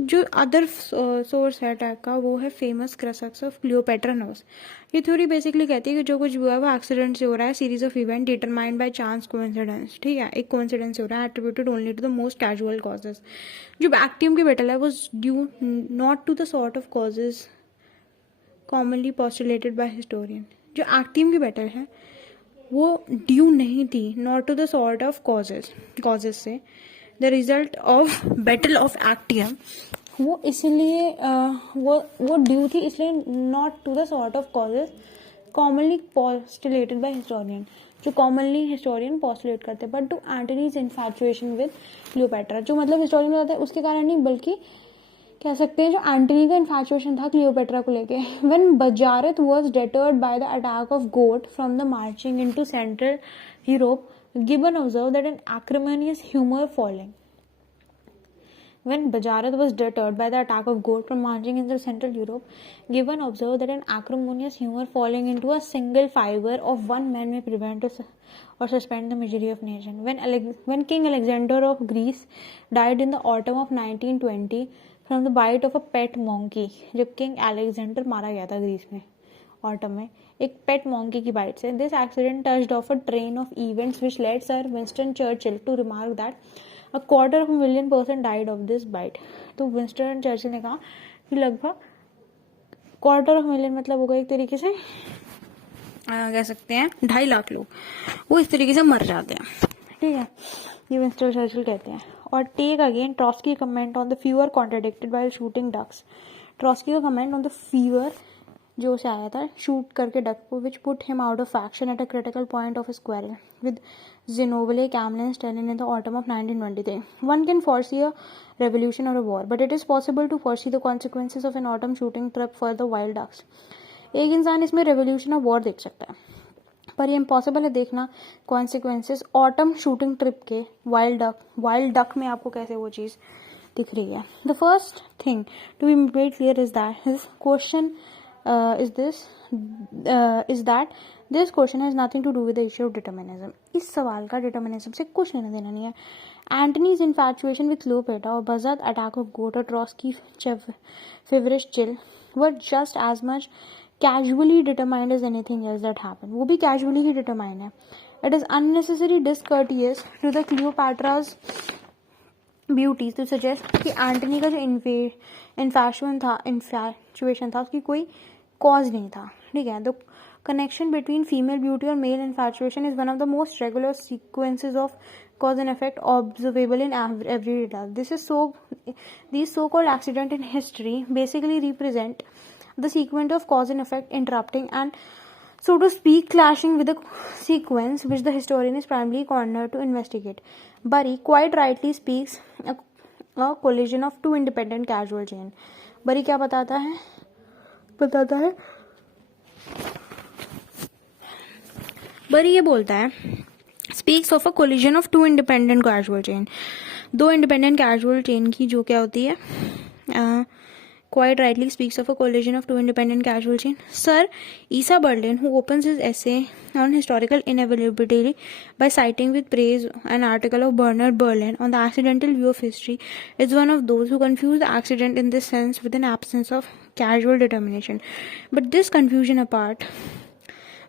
जो other source है attack का वो है famous crux of Cleopatra nose. ये थ्योरी बेसिकली कहती है कि जो कुछ भी हुआ है वो एक्सीडेंट से हो रहा है, series of event determined by chance coincidence. ठीक है, एक कोइंसिडेंस से हो रहा है, attributed only to the most casual causes. जो एक्टियम की बैटल है वो due not to the sort of causes commonly postulated by historian. जो एक्टियम की बैटल है वो ड्यू नहीं थी not to the sort of causes से। The result of battle of Actium वो इसलिए वो ड्यू थी इसलिए not to the sort of causes commonly postulated by historian, जो कॉमनली हिस्टोरियन पोस्टुलेट करते, but to Antony's infatuation with Cleopatra. जो मतलब हिस्टोरियन बताते हैं उसके कारण नहीं, बल्कि कह सकते हैं जो एंटनी का इन्फैचुएशन था क्लियोपेट्रा को लेके। When Bajazet was deterred by the attack of gout from the marching into central Europe, Gibbon observe that an acrimonious humor falling. When Bajarat was deterred by the attack of goat from marching into Central Europe, Gibbon observed that an acrimonious humor falling into a single fiber of one man may prevent or suspend the misery of nation. When King Alexander of Greece died in the autumn of 1920 from the bite of a pet monkey, जब king Alexander मारा गया था Greece में autumn में एक pet monkey की bite से, this accident touched off a train of events which led sir Winston Churchill to remark that a quarter of a million person died of this bite. तो Winston Churchill ने कहा कि लगभग quarter of million मतलब होगा एक तरीके से कह सकते हैं 2.5 लाख लोग वो इस तरीके से मर जाते हैं। ठीक है, ये विंस्टन चर्चिल कहते हैं। और take again Trotsky comment on the fever contradicted by shooting ducks. Trotsky का कमेंट ऑन द फीवर जो उसे आया था शूट करके डक को, which put him out of faction at a critical point of his quarrel with Zinobili, Camden, Stalin in the autumn of 1923. One can foresee a revolution or a war, but it is possible to foresee the consequences of an autumn shooting trip for the wild ducks. एक इंसान इसमें revolution और war देख सकता है, पर ये impossible है देखना कॉन्सिक्वेंसेस ऑटम शूटिंग ट्रिप के वाइल्ड डक में आपको कैसे वो चीज़ दिख रही है। The first thing to be made clear is that his question is that this question has nothing to do with the issue of determinism. इस सवाल का डिटर्मिनिज्म से कुछ लेना देना नहीं है। एंटनीज इन्फैचुएशन विथ क्लियोपेट्रा और बजारत अटैक ऑफ गोट और Trotsky feverish chill were just as much casually determined as anything else that happened. वो भी कैजुअली ही डिटरमाइंड है। It is unnecessary discourteous to the Cleopatra's beauties to suggest कि Antony का जो इन्फैचुएशन था उसकी कोई कॉज नहीं था। ठीक है, the connection between female beauty और male infatuation is one of the most regular sequences of cause and effect observable in everyday life. These so-called accidents in history basically represent the sequence of cause and effect interrupting and, so to speak, clashing with the sequence which the historian is primarily cornered to investigate. Bury quite rightly speaks a collision of two independent causal chain. Bury क्या बताता है Bury ये बोलता है speaks of a collision of two independent causal chain. दो independent causal chain की जो क्या होती है quite rightly speaks of a collision of two independent causal chain. Sir Isa Berlin, who opens his essay on historical inevitability by citing with praise an article of Bernard Berlin on the accidental view of history, is one of those who confuse the accident in this sense with an absence of causal determination. But this confusion apart,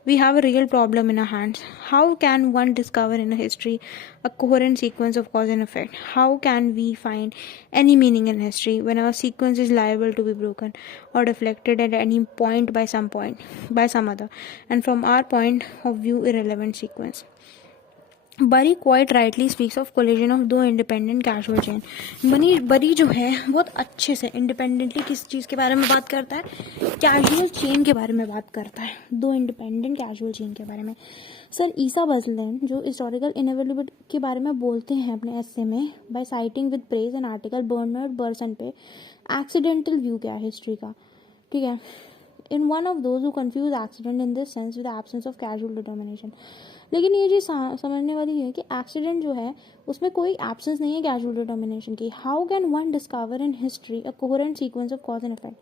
we have a real problem in our hands. How can one discover in a history a coherent sequence of cause and effect? How can we find any meaning in history when our sequence is liable to be broken or deflected at any point by some other, and from our point of view irrelevant sequence? बरी quite rightly speaks of collision of दो independent casual chain. बरी जो है बहुत अच्छे से independently किस चीज़ के बारे में बात करता है, कैजुअल चेन के बारे में बात करता है, दो इंडिपेंडेंट कैजुअल चेन के बारे में। सर ईसा बर्लिन जो हिस्टोरिकल इनएविटेबिलिटी के बारे में बोलते हैं अपने एस्से में by citing with praise an article Bernard Berenson पे एक्सीडेंटल व्यू क्या है हिस्ट्री का। ठीक है, in one of those who confuse accident in this sense with absence of casual determination. लेकिन ये चीज़ समझने वाली है कि एक्सीडेंट जो है उसमें कोई एब्सेंस नहीं है कैजुअल डिटर्मिनेशन की। How can one discover in history a coherent sequence of cause and effect?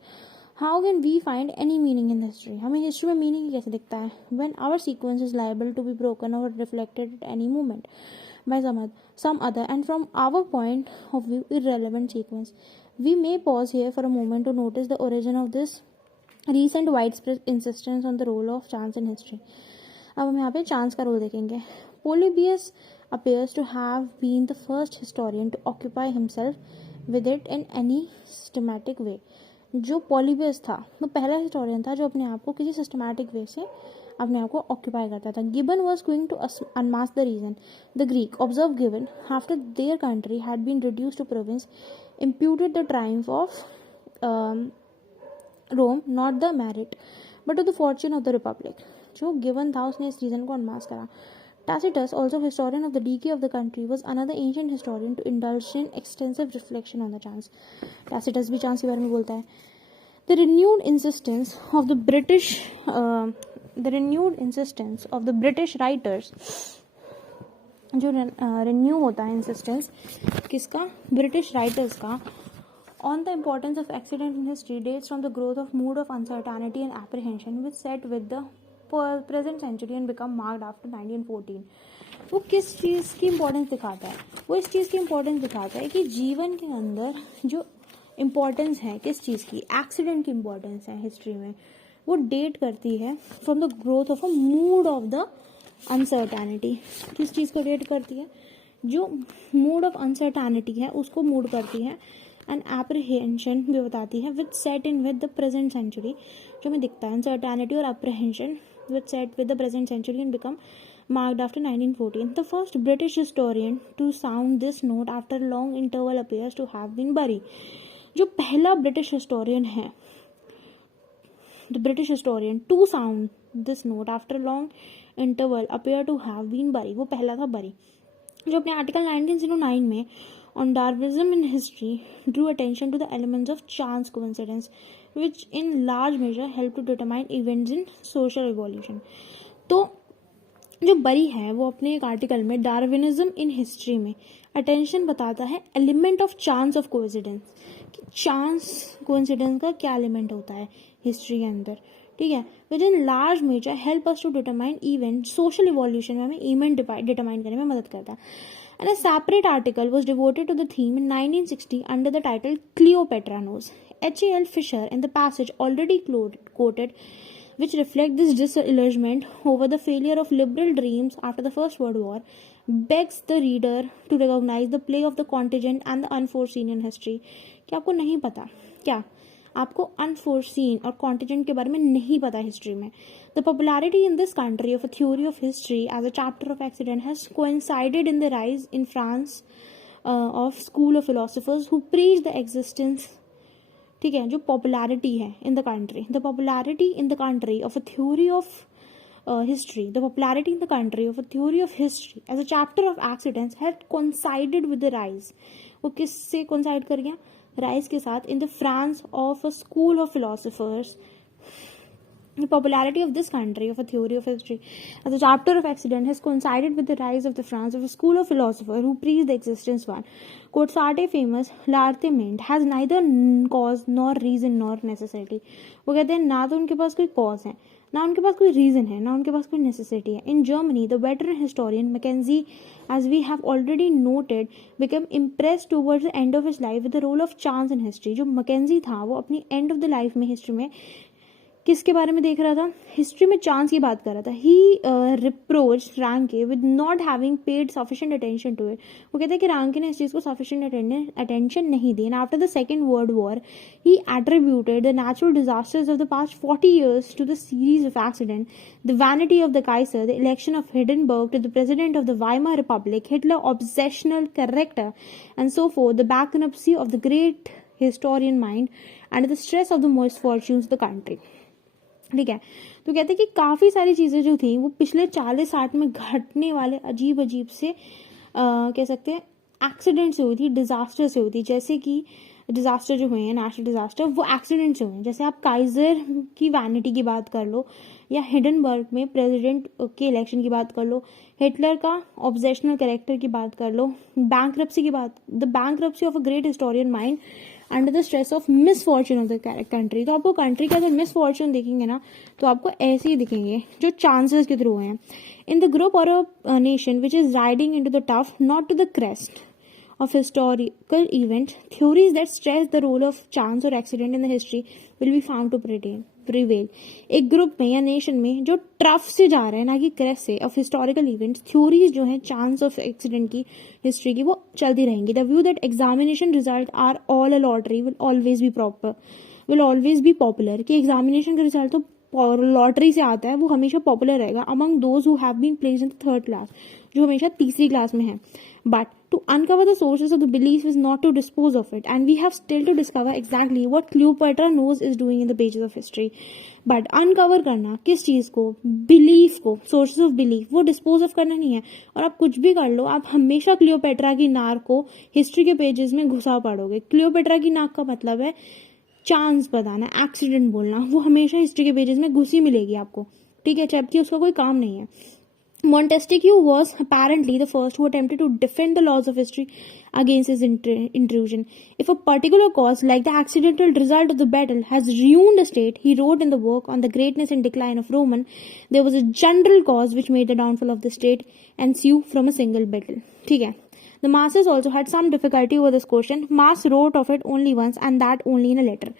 How can we find any meaning in history? हमें हिस्ट्री में मीनिंग कैसे दिखता है? When our sequence is liable to be broken और reflected at any moment by some other and from our point of view irrelevant sequence. We may pause here for a moment to notice the origin of this recent widespread insistence on the role of chance in history. अब हम यहाँ पे chance का role देखेंगे. Polybius appears to have been the first historian to occupy himself with it in any systematic way. जो Polybius था वो पहला हिस्टोरियन था जो अपने आप को किसी सिस्टमैटिक वे से अपने आप को ऑक्यूपाई करता था. Gibbon was going to unmask the reason. The Greek observe Gibbon after their country had been reduce to province imputed the triumph of Rome not the merit but to the fortune of the republic. जो given था उसने इस reason को unmask करा. Tacitus, also historian of the decay of the country, was another ancient historian to indulge in extensive reflection on the chance. Tacitus भी chance के बारे में बोलता है. The renewed insistence of the British writers, जो renew होता है insistence किसका, ब्रिटिश राइटर्स का, on the importance of accident in history dates from the growth of mood of uncertainty and apprehension which set with the present century and become marked after 1914. वो किस चीज़ की importance दिखाता है? वो इस चीज़ की इम्पोर्टेंस दिखाता है कि जीवन के अंदर जो इम्पोर्टेंस है किस चीज़ की, एक्सीडेंट की इम्पोर्टेंस है हिस्ट्री में, वो डेट करती है from the growth of a mood of the uncertainty. किस चीज़ को डेट करती है? जो मूड ऑफ अनसर्टैनिटी है उसको मूड करती है. एंड एप्रीहेंशन भी बताती है with set in with the present century. जो हमें दिखता है अनसर्टैनिटी और apprehension with set with the present century and become marked after 1914. The first British historian to sound this note after long interval appears to have been Bury. जो पहला British historian है, the British historian to sound this note after long interval appear to have been Bury. वो पहला था बरी, जो अपने article 1909 में on Darwinism in history drew attention to the elements of chance coincidence which in large measure help to determine events in social evolution. तो जो बरी है वो अपने एक आर्टिकल में डार्विनिज्म इन हिस्ट्री में अटेंशन बताता है element of chance of coincidence, कि चांस कोइंसिडेंस का क्या एलिमेंट होता है हिस्ट्री के अंदर. ठीक है, which in large measure help us to determine event social evolution में हमें इवेंट डिटरमाइन करने में मदद करता है. And a separate article was devoted to the theme in 1960 under the title Cleopatra nose. H.A.L. Fisher in the passage already quoted, which reflect this disillusionment over the failure of liberal dreams after the First World War, begs the reader to recognize the play of the contingent and the unforeseen in history. क्या आपको नहीं पता? क्या आपको unforeseen और contingent के बारे में नहीं पता हिस्ट्री में? The popularity in this country of a theory of history as a chapter of accident has coincided in the rise in France of school of philosophers who preach the existence. ठीक है, जो popularity है in the country, the popularity in the country of a theory of history, the popularity in the country of a theory of history as a chapter of accidents had coincided with the rise. वो किससे coincide कर गया? Rise के साथ. In the France of a school of philosophers, the popularity of this country of a theory of history as a chapter of accident has coincided with the rise of the France of a school of philosophers who preach the existence one. Quote Sartre famous l'argument has neither cause nor reason nor necessity. वो कहते हैं ना तो उनके पास कोई cause है, ना उनके पास कोई रीजन है, ना उनके पास कोई नेसेसिटी है. In Germany the veteran historian Mackenzie, as we have already noted, became impressed towards the end of his life with the role of chance in history. जो मैकेंजी था वो अपनी एंड ऑफ द लाइफ में history में किसके बारे में देख रहा था? हिस्ट्री में चांस की बात कर रहा था. He reproach Ranke with not having paid sufficient attention to it. वो कहते हैं कि रांके ने इस चीज़ को सफिशिएंट अटेंशन नहीं दी. And after the second world war he attributed the natural disasters of the past 40 years to the series of accident, the vanity of the Kaiser, the election of Hindenburg to the president of the Weimar Republic, Hitler obsessional character and so forth, the bankruptcy of the great historian mind and the stress of the misfortunes of the country. ठीक है, तो कहते हैं कि काफ़ी सारी चीज़ें जो थी वो पिछले 40-60 में घटने वाले अजीब अजीब से कह सकते हैं एक्सीडेंट से हुई थी, डिजास्टर से हुई थी. जैसे कि डिजास्टर जो हुए हैं नेशनल डिजास्टर वो एक्सीडेंट से हुए हैं. जैसे आप काइजर की वैनिटी की बात कर लो, या हिडनबर्ग में प्रेसिडेंट के इलेक्शन की बात कर लो, हिटलर का ऑब्सेशनल कैरेक्टर की बात कर लो, बैंकरप्सी की बात, the bankruptcy of a great historian mind under the stress of misfortune of the country. तो आपको कंट्री का अगर मिसफॉर्चून देखेंगे ना तो आपको ऐसे ही दिखेंगे जो चांसेस के थ्रू हैं. इन द ग्रुप और a nation which is riding into the trough not to the crest of historical events, theories that stress the role of chance or accident in the history will be found to prevail. एक group में या nation में जो trough से जा रहे हैं ना कि क्रैश से ऑफ हिस्टोरिकल इवेंट्स, थ्योरीज जो हैं चांस ऑफ एक्सीडेंट की हिस्ट्री की वो चलती रहेंगी. The view that examination result are all a lottery will always be popular, कि एग्जामिनेशन का रिजल्ट तो लॉटरी से आता है वो हमेशा पॉपुलर रहेगा among those who have been placed in third class, जो हमेशा तीसरी क्लास में है. But to uncover the sources of the belief is not to dispose of it, and we have still to discover exactly what Cleopatra nose is doing in the pages of history. But uncover करना किस चीज को, belief को, sources of belief, वो dispose of करना नहीं है. और आप कुछ भी कर लो, आप हमेशा क्लियोपेट्रा की नाक को हिस्ट्री के पेजेस में घुसा पड़ोगे. क्लियोपेट्रा की नाक का मतलब है चांस बताना, एक्सीडेंट बोलना, वो हमेशा हिस्ट्री के पेजेस में घुसी मिलेगी आपको, ठीक है, जबकि उसका कोई काम नहीं है. Montesquieu was apparently the first who attempted to defend the laws of history against his intrusion. If a particular cause, like the accidental result of the battle, has ruined a state, he wrote in the work on the greatness and decline of Roman, there was a general cause which made the downfall of the state ensue from a single battle. ठीक है. The masses also had some difficulty over this question. Mass wrote of it only once, and that only in a letter.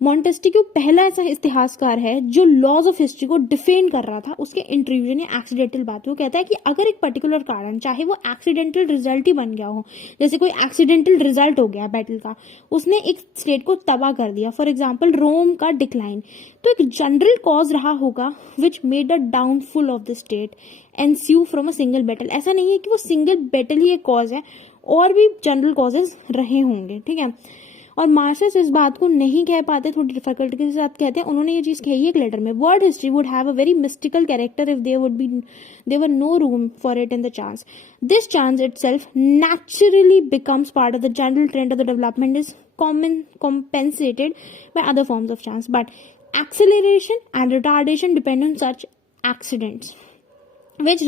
Montesquieu पहला ऐसा इतिहासकार है जो laws of history को defend कर रहा था उसके इंट्रूजन या एक्सीडेंटल बात. वो कहता है कि अगर एक पर्टिकुलर कारण, चाहे वो एक्सीडेंटल रिजल्ट ही बन गया हो, जैसे कोई एक्सीडेंटल रिजल्ट हो गया बैटल का, उसने एक स्टेट को तबाह कर दिया, फॉर एग्जाम्पल रोम का डिक्लाइन, तो एक जनरल कॉज रहा होगा which made the downfall of the state ensue from a single battle. ऐसा नहीं है कि वो सिंगल बैटल ही एक कॉज है, और भी जनरल कॉजेज रहे होंगे, ठीक है. और मार्शस इस बात को नहीं कह पाते, थोड़ी डिफिकल्टी के साथ कहते हैं. उन्होंने ये चीज कही एक लेटर में. Word history would have a very mystical character if there no room for it in the chance. This chance itself naturally becomes part of the general trend of the development is compensated by other forms of chance, but acceleration and retardation depend on such accidents, which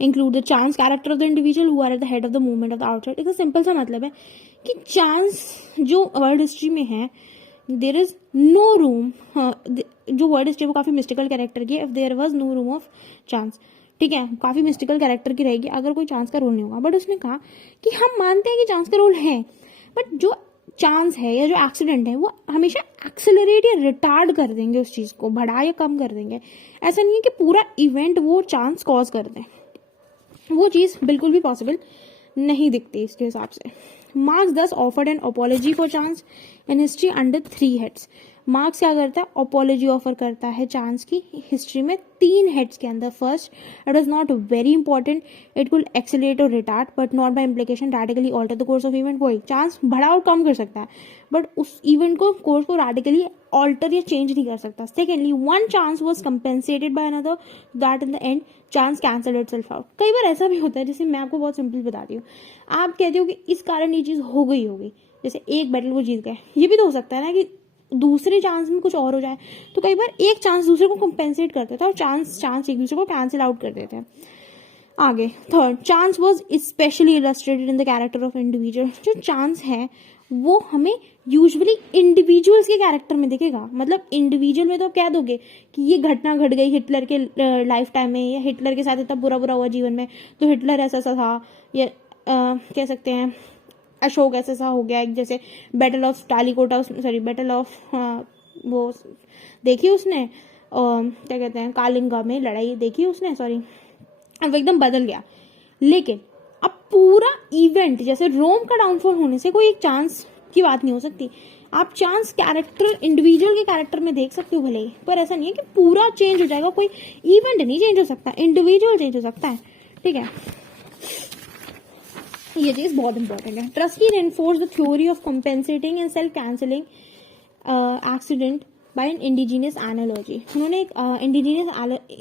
include the chance character of the individual who are at the head of the movement of the outside. इसका simple सा मतलब है कि chance जो world history में है, there is no room, जो world history वो काफी मिस्टिकल कैरेक्टर की है, if there was no room of chance, ठीक है, काफी मिस्टिकल कैरेक्टर की रहेगी अगर कोई चांस का रोल नहीं होगा. बट उसने कहा कि हम मानते हैं कि चांस का रोल है, बट जो चांस है या जो एक्सीडेंट है वो हमेशा एक्सेलरेट या रिटार्ड कर देंगे, उस चीज को बढ़ा या कम कर देंगे. ऐसा नहीं है कि पूरा इवेंट वो चांस कॉज कर दें, वो चीज बिल्कुल भी पॉसिबल नहीं दिखती इसके हिसाब से. मार्क्स दस offered N apology for chance in history under 3 heads. Marks क्या करता है, अपॉलॉजी ऑफर करता है चांस की हिस्ट्री में 3 हेड्स के अंदर. First, it is not very important, it will accelerate और retard but not by implication radically alter the course of event. वही चांस बढ़ा और कम कर सकता है, बट उस इवेंट को, कोर्स को रेडिकली ऑल्टर या चेंज नहीं कर सकता. Secondly, one chance was compensated by another, that in the end chance cancel itself out. कई बार ऐसा भी होता है, जैसे मैं आपको बहुत सिंपल बताती हूँ, आप कहते हो कि इस कारण ये चीज हो गई होगी, जैसे एक बैटल वो जीत गए, ये भी तो हो सकता है ना कि दूसरे चांस में कुछ और हो जाए. तो कई बार एक चांस दूसरे को कंपेंसेट कर देता है और चांस एक दूसरे को कैंसिल आउट कर देते हैं. आगे third, chance was specially illustrated in the character of individual. जो चांस है वो हमें यूजुअली इंडिविजुअल्स के कैरेक्टर में दिखेगा. मतलब इंडिविजुअल में तो आप कह दोगे कि ये घटना घट गई हिटलर के लाइफ टाइम में, या हिटलर के साथ इतना बुरा बुरा हुआ जीवन में, तो हिटलर ऐसा सा था, या कह सकते हैं अशोक ऐसा हो गया. जैसे battle of Talikota, sorry battle of वो देखी उसने, क्या कहते हैं, कालिंगा में लड़ाई देखी उसने, सॉरी, अब एकदम बदल गया. लेकिन अब पूरा इवेंट, जैसे रोम का डाउनफॉल होने से कोई एक चांस की बात नहीं हो सकती. आप चांस कैरेक्टर इंडिविजुअल के कैरेक्टर में देख सकते हो भले ही, पर ऐसा नहीं है कि पूरा चेंज हो जाएगा. कोई इवेंट नहीं चेंज हो सकता, इंडिविजुअल चेंज हो सकता है, ठीक है. ये चीज बहुत इंपॉर्टेंट है. Trotsky enforce the theory of compensating and self cancelling accident by an indigenous analogy. उन्होंने एक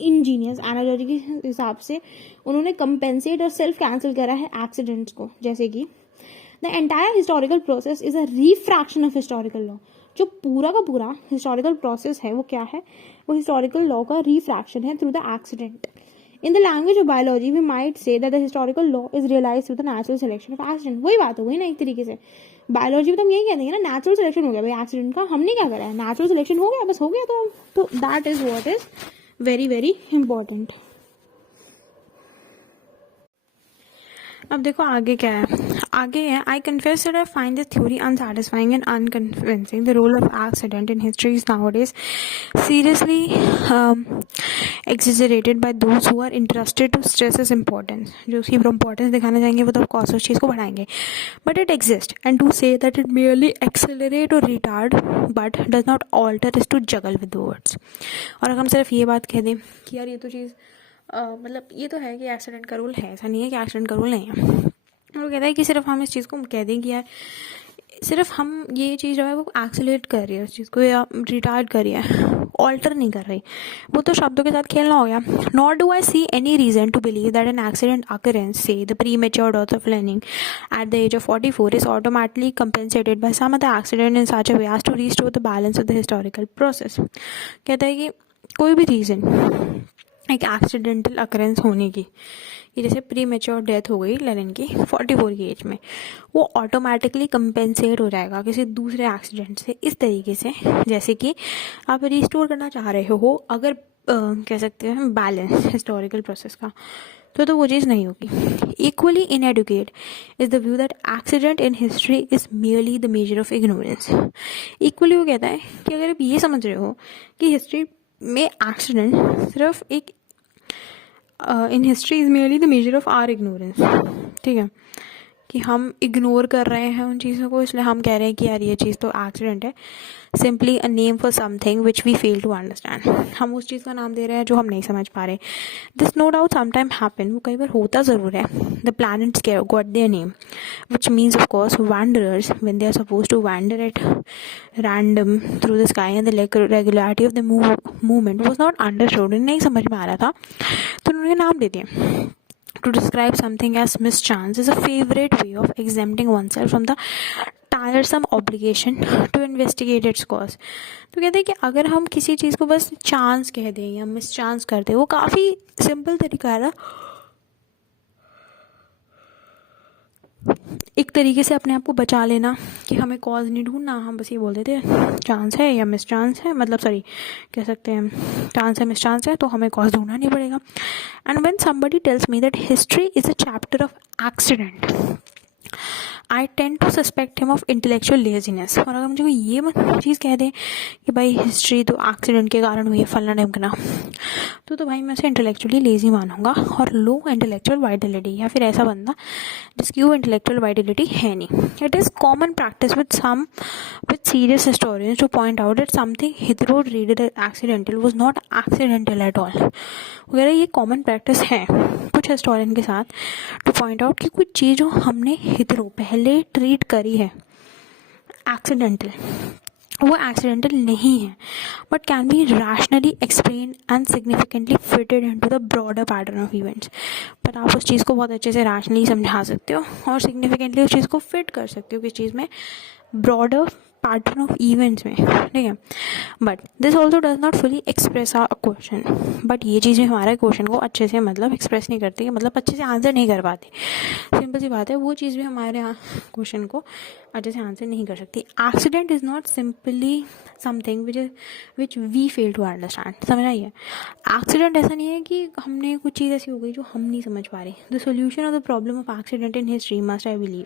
इंजीनियस एनालॉजी के हिसाब से उन्होंने कंपेंसेट और सेल्फ कैंसिल करा है एक्सीडेंट्स को. जैसे कि the entire historical process is a refraction of historical law. जो पूरा का पूरा हिस्टोरिकल प्रोसेस है वो क्या है, वो हिस्टोरिकल लॉ का रिफ्रैक्शन है through the accident. In the language of biology, we might say that the historical law is realized through the natural selection of accident. वही बात हो गई ना एक तरीके से. बायोलॉजी में तो हम यही कहते हैं ना, नेचुरल सिलेक्शन हो गया भाई एक्सीडेंट का, हमने क्या करा है, नेचुरल सिलेक्शन हो गया, बस हो गया. तो that is what is very very important. अब देखो आगे क्या है, आगे है I confess that I find this theory unsatisfying and unconvincing the role of accident in history is nowadays seriously exaggerated by those who are interested to stress its importance. जो उसकी importance दिखाना चाहेंगे वो तो ऑफकोर्स उस चीज़ को बढ़ाएंगे, but it exist and to say that it merely accelerate और retard but does not alter is to juggle with the words. और अगर हम सिर्फ ये बात कह दें कि यार ये तो चीज़ मतलब ये तो है कि एक्सीडेंट का रूल है, ऐसा नहीं है कि एक्सीडेंट का रूल नहीं है, वो कहता है कि सिर्फ हम इस चीज़ को कह दें कि यार सिर्फ हम ये चीज़ जो है वो एक्सेलरेट कर रही है उस चीज़ को या रिटार्ड कर रही है, ऑल्टर नहीं कर रही, वो तो शब्दों के साथ खेलना हो गया. Not do I see any reason to believe that an accident occurrence से the premature death of learning at the age of 44 is automatically compensated by some other accident in such a way as to restore the balance of the historical process. कहता है कि कोई भी reason एक accidental occurrence होने की, कि जैसे प्री मेच्योर डेथ हो गई लेनिन की 44 की एज में, वो ऑटोमेटिकली कंपेंसेट हो जाएगा किसी दूसरे एक्सीडेंट से इस तरीके से जैसे कि आप रिस्टोर करना चाह रहे हो अगर कह सकते हैं बैलेंस हिस्टोरिकल प्रोसेस का, तो वो चीज़ नहीं होगी. Equally inadequate is the view that accident in history is merely the measure of ignorance. Equally वो कहता है कि अगर आप ये समझ रहे हो कि हिस्ट्री में एक्सीडेंट सिर्फ एक in history is merely the measure of our ignorance, ठीक है, कि हम इग्नोर कर रहे हैं उन चीज़ों को, इसलिए हम कह रहे हैं कि यार ये चीज़ तो एक्सीडेंट है, simply a name for something which we fail to understand. हम उस चीज़ का नाम दे रहे हैं जो हम नहीं समझ पा रहे. This no doubt sometime happen, वो कई बार होता ज़रूर है. The planets got their name which means of course wanderers when they are supposed to wander at random through the sky and the regularity of the movement was not understood. नहीं समझ में आ रहा था तो उन्होंने नाम दे दिया. To describe something as mischance is a favorite way of exempting oneself from the tiresome obligation to investigate its cause. तो कहते हैं कि अगर हम किसी चीज़ को बस चांस कह दें या मिसचांस कर दें, वो काफ़ी सिंपल तरीका है ना एक तरीके से अपने आप को बचा लेना कि हमें कॉज नहीं ढूंढना, हम बस ये बोल देते हैं चांस है या मिस चांस है, मतलब सॉरी कह सकते हैं चांस है मिस चांस है, तो हमें कॉज ढूंढना नहीं पड़ेगा. And when somebody tells me that history is a chapter of accident I tend to suspect him of intellectual laziness. और अगर मुझे ये चीज़ कह दें कि भाई हिस्ट्री तो एक्सीडेंट के कारण हुई है फलना ढमकना, तो भाई मैं उसे इंटेलेक्चुअली लेजी मानूंगा और लो इंटेलेक्चुअल वाइटलिटी, या फिर ऐसा बंदा जिसकी वो इंटेलेक्चुअल वाइटलिटी है नहीं. It is common practice with serious historians to point out that something hitherto regarded accidental was not accidental at all. वगैरह ये कॉमन प्रैक्टिस है कुछ हिस्टोरियन के साथ टू पॉइंट आउट कि कुछ चीज़ जो हमने हिथरो पहले ट्रीट करी है एक्सीडेंटल, वो एक्सीडेंटल नहीं है but can be rationally explain and significantly fitted into the broader pattern of events. पर आप उस चीज़ को बहुत अच्छे से रैशनली समझा सकते हो और सिग्निफिकेंटली उस चीज़ को फिट कर सकते हो किस चीज़ में, ब्रॉडर पैटर्न ऑफ इवेंट्स में, ठीक है. But this also does not fully express our question. But ये चीज़ें हमारे क्वेश्चन को अच्छे से मतलब एक्सप्रेस नहीं करती, मतलब अच्छे से आंसर नहीं कर पाती. सिंपल सी बात है, वो चीज़ भी हमारे क्वेश्चन को अच्छे से आंसर नहीं कर सकती. Accident is not simply something which we fail to understand. समझ आइए, एक्सीडेंट ऐसा नहीं है कि हमने कुछ चीज़ ऐसी हो गई जो हम नहीं समझ पा रहे. The solution of the problem of accident in history must I believe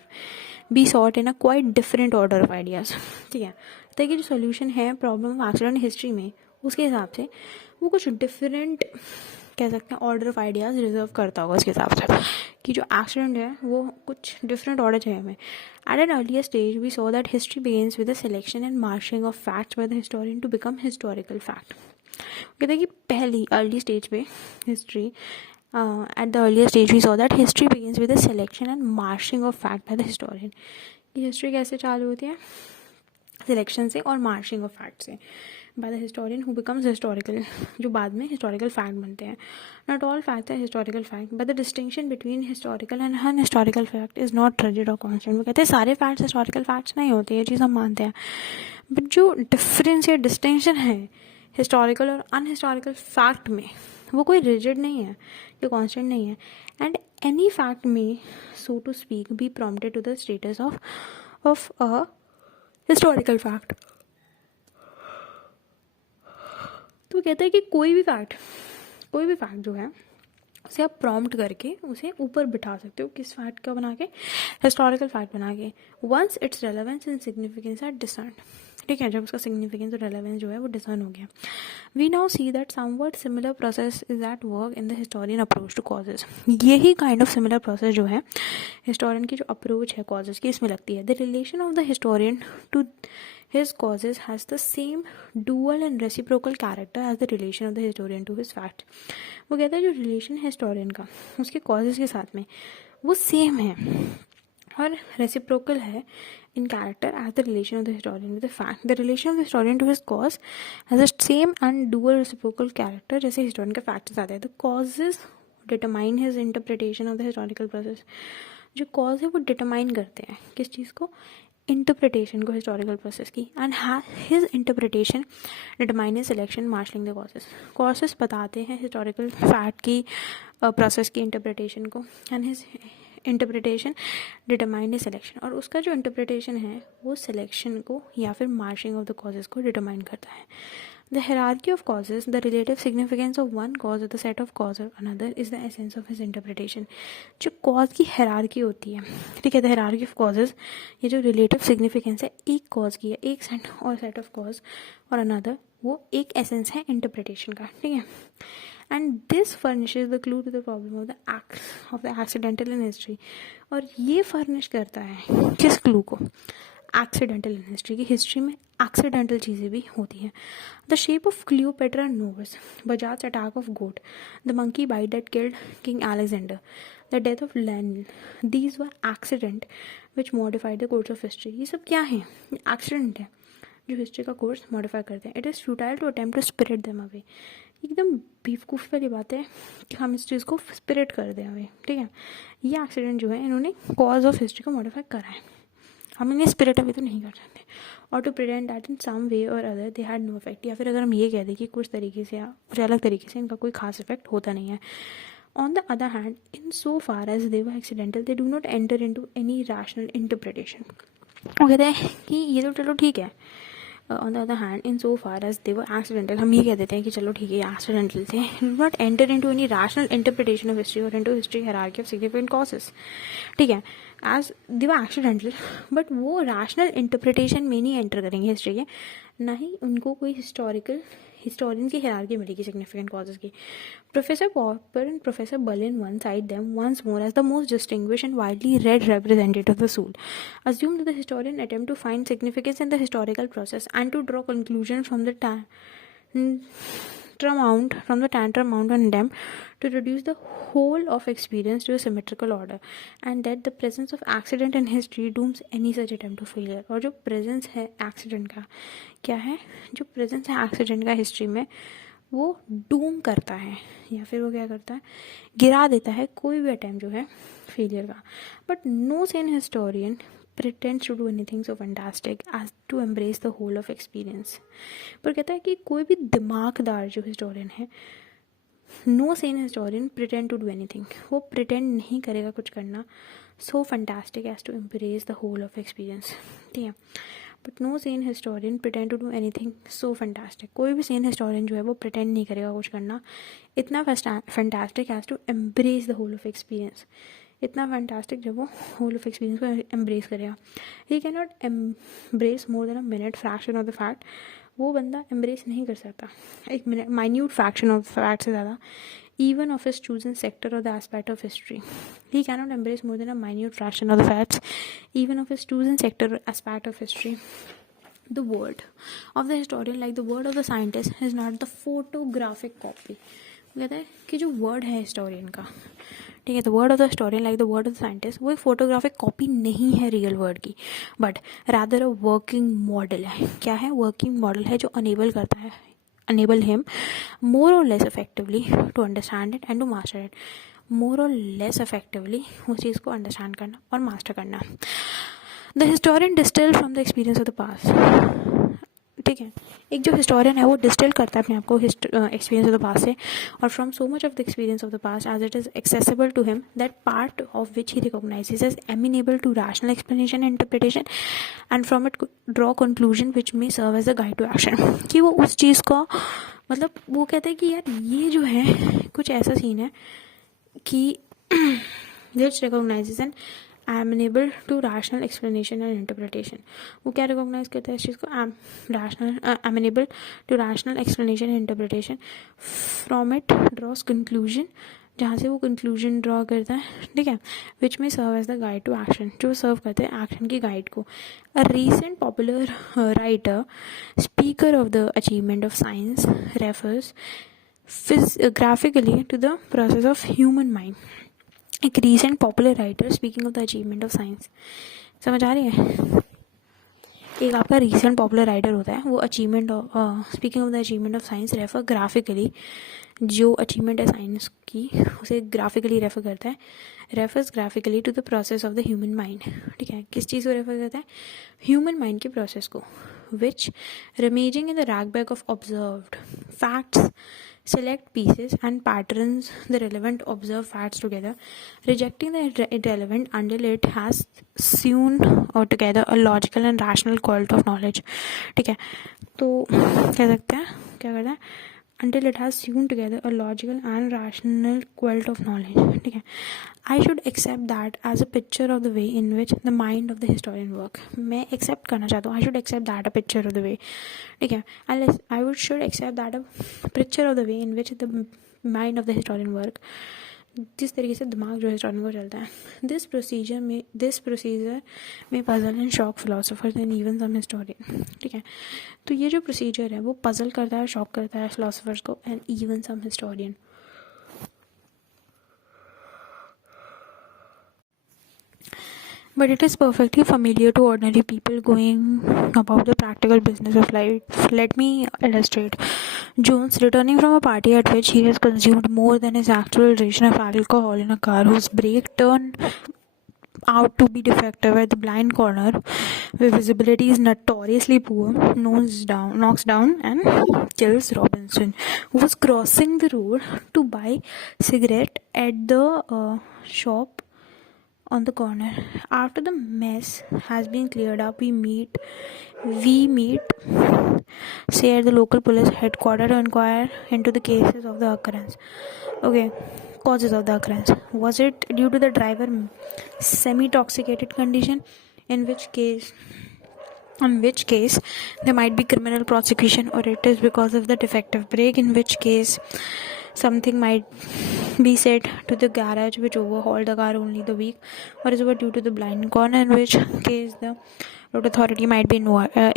be sought in a quite different order of ideas. ठीक है, तो ये जो सोल्यूशन है प्रॉब्लम ऑफ एक्सीडेंट हिस्ट्री में, उसके हिसाब से वो कुछ डिफरेंट कह सकते हैं ऑर्डर ऑफ आइडियाज़ रिजर्व करता होगा उसके हिसाब से, कि जो एक्सीडेंट है वो कुछ डिफरेंट ऑर्डर चाहिए हमें. At an earlier stage we saw that history begins with the selection and marshalling of facts by the historian to become historical fact. कहते हैं कि पहली अर्ली स्टेज पे history at the earlier stage we saw that history begins with the selection and marching of fact by the historian. कि history कैसे चालू होती है, सिलेक्शन से और मार्शिंग ऑफ फैक्ट से, by the historian who becomes historical, जो बाद में हिस्टोरिकल फैक्ट बनते हैं. नॉट ऑल फैक्ट है historical fact but the distinction between historical and unhistorical fact is not rigid और कॉन्स्टेंट. वो कहते हैं सारे फैक्ट्स हिस्टोरिकल फैक्ट्स नहीं होते, ये चीज़ हम मानते हैं, बट जो डिफरेंस या डिस्टिंक्शन है हिस्टोरिकल और अनहिस्टोरिकल फैक्ट में, वो कोई रिजिड नहीं है, ये कॉन्स्टेंट नहीं है. एंड एनी फैक्ट में so to speak be prompted to the status of a historical fact. तो कहते हैं कि कोई भी फैक्ट जो है उसे आप प्रॉम्प्ट करके उसे ऊपर बिठा सकते हो, किस फैक्ट का बना के, हिस्टोरिकल फैक्ट बना के, once its relevance and significance are discern. ठीक है, जब उसका सिग्निफिकेंस और रेलेवेंस जो है वो डिसर्न हो गया। We now see that somewhat similar process is at work in the historian approach to causes. यही काइंड ऑफ सिमिलर प्रोसेस जो है हिस्टोरियन की जो अप्रोच है कॉजेज की, इसमें लगती है। The relation of the historian to his causes has the same dual and reciprocal character as the relation of the historian to his facts। वो कहता है जो रिलेशन है हिस्टोरियन का उसके कॉजेज के साथ में वो सेम है और रेसिप्रोकल है in character as the relation of the historian with the fact. The relation of the historian to his cause has the same and dual reciprocal character जैसे हिस्टोरियन का फैक्ट के साथ है। The causes determine his interpretation of the historical process. जो cause है वो determine करते हैं किस चीज़ को, इंटरप्रिटेशन को, हिस्टोरिकल प्रोसेस की। And his interpretation determine selection marshalling the causes. Causes बताते हैं हिस्टोरिकल फैक्ट की प्रोसेस की इंटरप्रिटेशन को, and his interpretation determine selection, और उसका जो इंटरप्रिटेशन है वो सिलेक्शन को या फिर मार्शिंग ऑफ द कॉजेस को डिटरमाइन करता है। The hierarchy of causes, the relative significance of one cause or the set of cause or another is the essence of his interpretation। जो cause की hierarchy होती है, ठीक है, the hierarchy of causes, ये जो relative significance है एक cause की है, एक set और set of cause और another, वो एक essence है interpretation का, ठीक है। And this furnishes the clue to the problem of the accidental in history। और ये furnish करता है किस clue को, एक्सीडेंटल इन हिस्ट्री की। हिस्ट्री में एक्सीडेंटल चीज़ें भी होती हैं। The shape of Cleopatra nose, Bajazet attack of gout, the monkey bite that killed king Alexander, the death of Lenin, these were accident which modified the course of history. ये सब क्या है, accident है जो हिस्ट्री का course modify करते हैं। It is futile to attempt to spirit them away. एकदम बेवकूफ़ी वाली बात है कि हम इस चीज़ को स्पिरिट कर दें अवे, ठीक है। ये एक्सीडेंट जो है इन्होंने कॉज ऑफ हिस्ट्री को मॉडिफाई करा है, हम इन्हें स्पिरिट अवे तो नहीं कर सकते। और to pretend that in some way or other they had no effect, या फिर अगर हम ये कह दें कि कुछ तरीके से या कुछ अलग तरीके से इनका कोई खास इफेक्ट होता नहीं है। On the other hand in so far as they were accidental they do not enter into any rational interpretation. वो कहते हैं कि ये तो चलो ठीक है, on the other hand in so far as they were accidental, हम ये कह देते हैं कि चलो ठीक है ये एक्सीडेंटल थे, do not enter into any rational interpretation of history और into history hierarchy of significant causes. ठीक है, as they were accidental, but वो रैशनल इंटरप्रिटेशन में नहीं एंटर करेंगे हिस्ट्री के, ना ही उनको कोई हिस्टोरियन की हायरार्की मिलेगी सिग्निफिकेंट कॉजेस की। Professor Popper and professor Berlin one side them once more as the most distinguish and widely read representative of the soul, assume that the historian attempt to find significance in the historical process and to draw conclusion from the tantamount and attempt to reduce the whole of experience to a symmetrical order, and that the presence of accident in history dooms any such attempt to failure। और जो presence है accident का, क्या है, जो presence है accident का history में वो डूम करता है, या फिर वो क्या करता है, गिरा देता है कोई भी अटैम्प्ट जो है फेलियर का। But no sane historian pretends to do anything so fantastic as to embrace the whole of experience। पर कहता है कि कोई भी दिमागदार जो हिस्टोरियन है, no sane historian pretend to do anything, वो pretend नहीं करेगा कुछ करना so fantastic as to embrace the whole of experience, ठीक है। But no sane historian pretend to do anything so fantastic, कोई भी सेन हिस्टोरियन जो है वो pretend नहीं करेगा कुछ करना इतना fantastic as to embrace the whole of experience, इतना फैंटास्टिक जब वो होल ऑफ एक्सपीरियंस को एम्ब्रेस करेगा। He can not embrace more than a minute fraction of the fact, वो बंदा एम्ब्रेस नहीं कर सकता एक minute minute fraction of fact से ज़्यादा, even of his chosen sector or the aspect of history। He cannot embrace more than a minute fraction of the facts, even of his chosen sector or aspect of history। The word of the historian, like the word of the scientist, is not the photographic copy। कहता है कि जो word है historian का, ठीक है, the word of the historian like the word of the scientist, वो एक फोटोग्राफिक कॉपी नहीं है रियल वर्ड की, but rather a working model है। क्या है, वर्किंग मॉडल है जो enable him more or less effectively to understand it and to master it। more or less effectively उस चीज़ को अंडरस्टैंड करना और मास्टर करना। The historian distil from the experience of the past, ठीक है, एक जो हिस्टोरियन है वो डिस्टिल करता है अपने आप को एक्सपीरियंस ऑफ द पास्ट से, और from so much of the experience of the past as it is accessible to him, that part of which he recognises as amenable to rational explanation and interpretation, and from it draw conclusion which may serve as the guide to action. कि वो उस चीज़ को, मतलब वो कहते हैं कि यार ये जो है कुछ ऐसा सीन है कि which recognizes an amenable to rational explanation and interpretation. वो क्या recognize करता है इस चीज़ को? Amenable to rational explanation and interpretation. From it draws conclusion, जहाँ से वो conclusion draw करता है, ठीक है, which may serve as the guide to action, जो serve करते हैं action की guide को. A recent popular writer, speaker of the achievement of science, refers graphically to the process of human mind. एक recent popular writer speaking of the achievement of science, समझ आ रही है? एक आपका रीसेंट पॉपुलर राइटर होता है, वो achievement speaking of the achievement of science refer graphically, जो अचीवमेंट है साइंस की उसे ग्राफिकली रेफर करता है, refers graphically to the process of the human mind, ठीक है, किस चीज़ को रेफर करता है? ह्यूमन माइंड के प्रोसेस को, विच rummaging in the ragbag of observed facts, select pieces and patterns the relevant observed facts together, rejecting the irrelevant until it has sewn together a logical and rational quilt of knowledge. ठीक है, तो कह सकते हैं क्या करता है? Until it has sewn together a logical and rational quilt of knowledge. ठीक है, I should accept that as a picture of the way in which the mind of the historian work. मैं accept करना चाहता हूँ. I should accept that a picture of the way. ठीक है, I should accept that a picture of the way in which the mind of the historian work. जिस तरीके से दिमाग जो हिस्टोरियन को चलता है. दिस प्रोसीजर में puzzle and shock philosophers and even some historian. ठीक है, तो ये जो प्रोसीजर है वो पजल करता है, शॉक करता है फिलोसोफर्स को and even some historian. But it is perfectly familiar to ordinary people going about the practical business of life. Let me illustrate. Jones, returning from a party at which he has consumed more than his actual ration of alcohol in a car whose brake turned out to be defective at the blind corner, where visibility is notoriously poor, knocks down and kills Robinson, who was crossing the road to buy cigarette at the shop on the corner. After the mess has been cleared up, we meet say at the local police headquarters to inquire into the cases of the occurrence. Okay, causes of the occurrence. Was it due to the driver semi-toxicated condition, in which case there might be criminal prosecution, or it is because of the defective brake, in which case something might be said to the garage which overhauled the car only the week, or is it due to the blind corner, in which case the road authority might be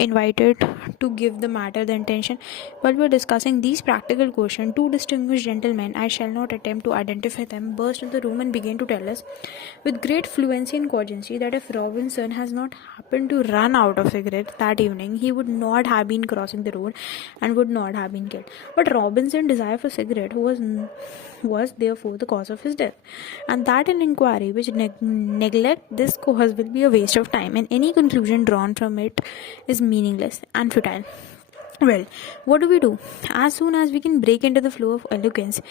invited to give the matter the intention. While we are discussing these practical questions, two distinguished gentlemen, I shall not attempt to identify them, burst into the room and began to tell us with great fluency and cogency that if Robinson has not happened to run out of cigarettes that evening, he would not have been crossing the road and would not have been killed. But Robinson's desire for cigarette was therefore the cause of his death, and that an inquiry which neglect this cause will be a waste of time, and any conclusion drawn from it is meaningless and futile. Well, what do? As soon as we can break into the flow of eloquence,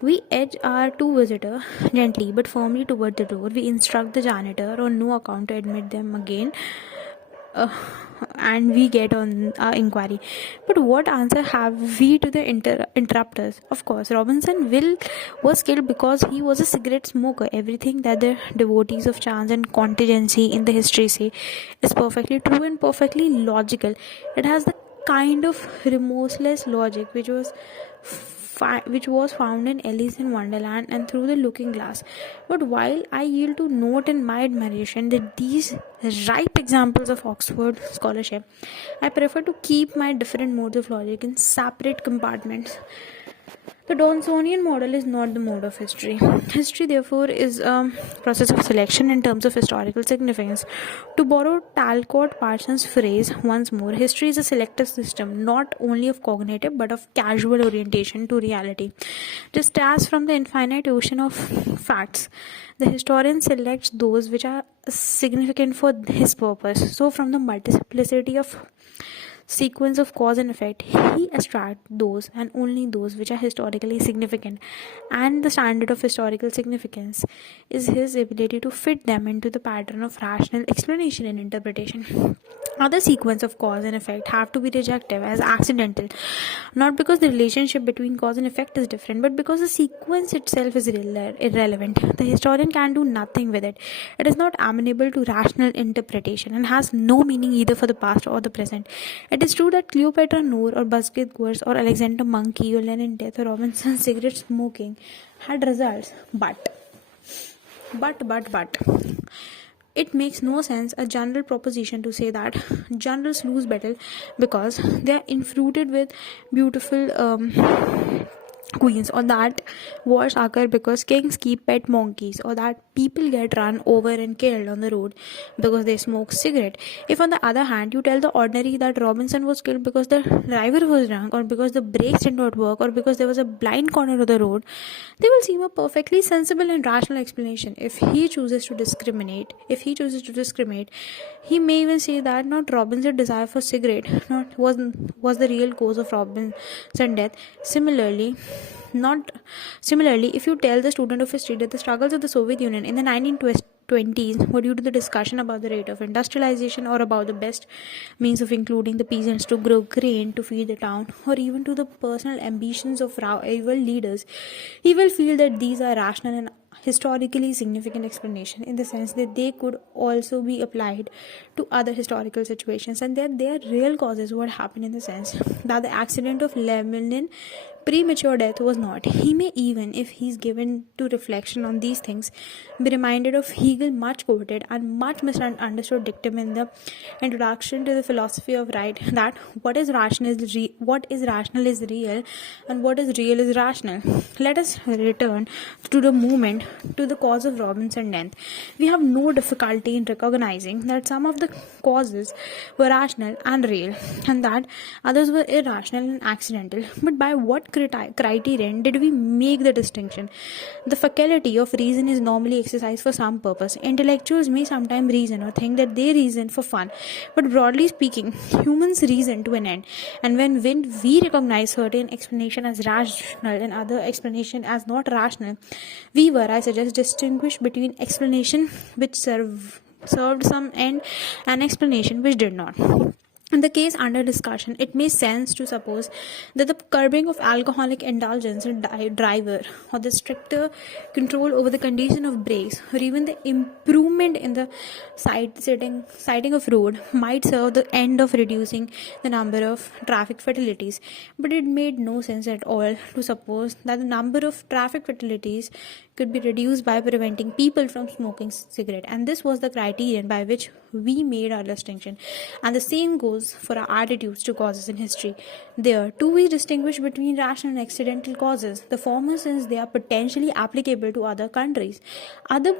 we edge our two visitors gently but firmly toward the door. We instruct the janitor on no account to admit them again, and we get on our inquiry. But what answer have we to the interrupters? Of course, Robinson was killed because he was a cigarette smoker. Everything that the devotees of chance and contingency in the history say is perfectly true and perfectly logical. It has the kind of remorseless logic which was found in Alice in Wonderland and Through the Looking Glass. But while I yield to note in my admiration that these ripe examples of Oxford scholarship, I prefer to keep my different modes of logic in separate compartments. The Dawsonian model is not the mode of history. History, therefore, is a process of selection in terms of historical significance. To borrow Talcott Parsons' phrase once more, history is a selective system, not only of cognitive but of casual orientation to reality. Just as from the infinite ocean of facts, the historian selects those which are significant for his purpose, so from the multiplicity of sequence of cause and effect, he extracts those and only those which are historically significant, and the standard of historical significance is his ability to fit them into the pattern of rational explanation and interpretation. Other sequence of cause and effect have to be rejected as accidental, not because the relationship between cause and effect is different, but because the sequence itself is irrelevant. The historian can do nothing with it. It is not amenable to rational interpretation and has no meaning either for the past or the present. It is true that Cleopatra Noor or Basket Gurs or Alexander Monkey or Lenin death or Robinson cigarette smoking had results, but it makes no sense a general proposition to say that generals lose battle because they are infruited with beautiful queens, or that wars occur because kings keep pet monkeys, or that people get run over and killed on the road because they smoke cigarette. If on the other hand you tell the ordinary that Robinson was killed because the driver was drunk, or because the brakes did not work, or because there was a blind corner of the road, they will seem a perfectly sensible and rational explanation. If he chooses to discriminate, he may even say that not Robinson's desire for cigarette not was the real cause of Robinson's death. Similarly, if you tell the student of history that the struggles of the Soviet Union in the 1920s were due to the discussion about the rate of industrialization, or about the best means of including the peasants to grow grain to feed the town, or even to the personal ambitions of rival leaders, he will feel that these are rational and historically significant explanation, in the sense that they could also be applied to other historical situations, and that their real causes what happened, in the sense that the accident of Lenin premature death was not. He may even, if he's given to reflection on these things, be reminded of Hegel much quoted and much misunderstood dictum in the introduction to the philosophy of right, that what is rational is real, and what is real is rational. Let us return to the moment, to the cause of Robinson's death. We have no difficulty in recognizing that some of the causes were rational and real, and that others were irrational and accidental. But by what criterion did we make the distinction? The faculty of reason is normally exercised for some purpose. Intellectuals may sometimes reason or think that they reason for fun, but broadly speaking, humans reason to an end. And when we recognize certain explanation as rational and other explanation as not rational, we were, I suggest, distinguish between explanation which served some end and explanation which did not. In the case under discussion, it makes sense to suppose that the curbing of alcoholic indulgence in driver, or the stricter control over the condition of brakes, or even the improvement in the sighting of road might serve the end of reducing the number of traffic fatalities. But it made no sense at all to suppose that the number of traffic fatalities could be reduced by preventing people from smoking cigarette, and this was the criterion by which we made our distinction. And the same goes for our attitudes to causes in history. There too we distinguish between rational and accidental causes, the former since they are potentially applicable to other countries, other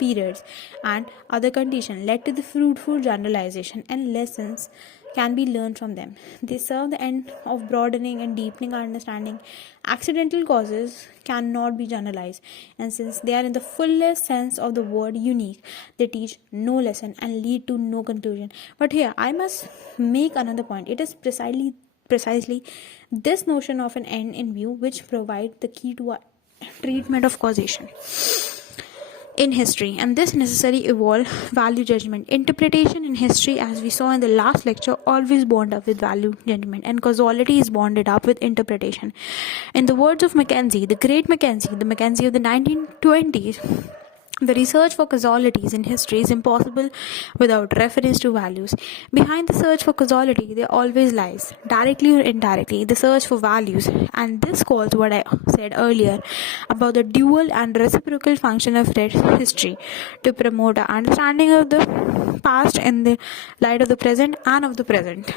periods, and other conditions led to the fruitful generalization, and lessons can be learned from them. They serve the end of broadening and deepening our understanding. Accidental causes cannot be generalized, and since they are in the fullest sense of the word unique, they teach no lesson and lead to no conclusion. But here I must make another point. It is precisely this notion of an end in view which provides the key to our treatment of causation in history, and this necessarily evolve value judgment. Interpretation in history, as we saw in the last lecture, always bound up with value judgment, and causality is bonded up with interpretation. In the words of Mackenzie, the great Mackenzie, the Mackenzie of the 1920s, the research for causalities in history is impossible without reference to values. Behind the search for causality, there always lies, directly or indirectly, the search for values. And this calls what I said earlier about the dual and reciprocal function of history to promote an understanding of the past in the light of the present, and of the present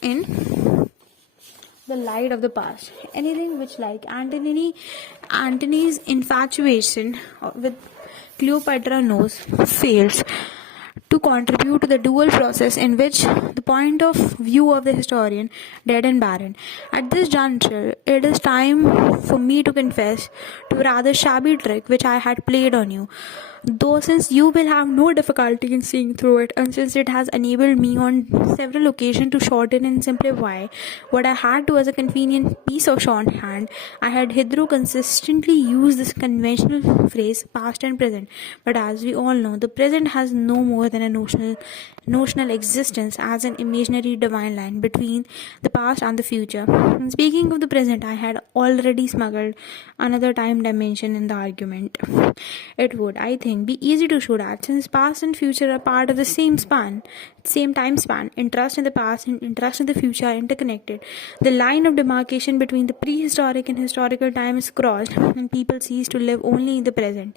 in the light of the past. Anything which, like Antony's infatuation with Cleopatra knows, fails to contribute to the dual process in which the point of view of the historian dead and barren. At this juncture, it is time for me to confess to a rather shabby trick which I had played on you. Though, since you will have no difficulty in seeing through it, and since it has enabled me on several occasions to shorten and simplify what I had to as a convenient piece of shorthand, I had hitherto consistently used this conventional phrase past and present. But as we all know, the present has no more than a notional existence as an imaginary divine line between the past and the future. And speaking of the present, I had already smuggled another time dimension in the argument. It would, I think, be easy to show that since past and future are part of the same time span, interest in the past and interest in the future are interconnected. The line of demarcation between the prehistoric and historical time is crossed, and people cease to live only in the present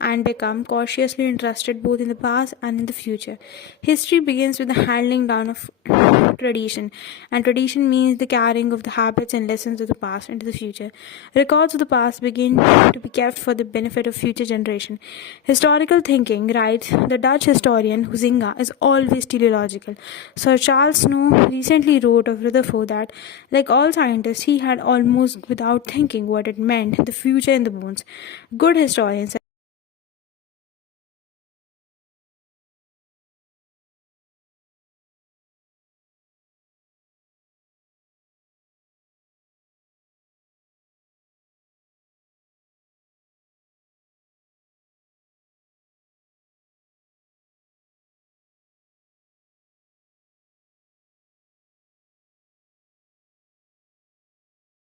and become cautiously interested both in the past and in the future. History begins with the handling down of tradition, and tradition means the carrying of the habits and lessons of the past into the future. Records of the past begin to be kept for the benefit of future generation. Historical thinking, writes the Dutch historian Huizinga, is always teleological. Sir Charles Snow recently wrote of Rutherford that, like all scientists, he had almost without thinking what it meant the future in the bones. Good historians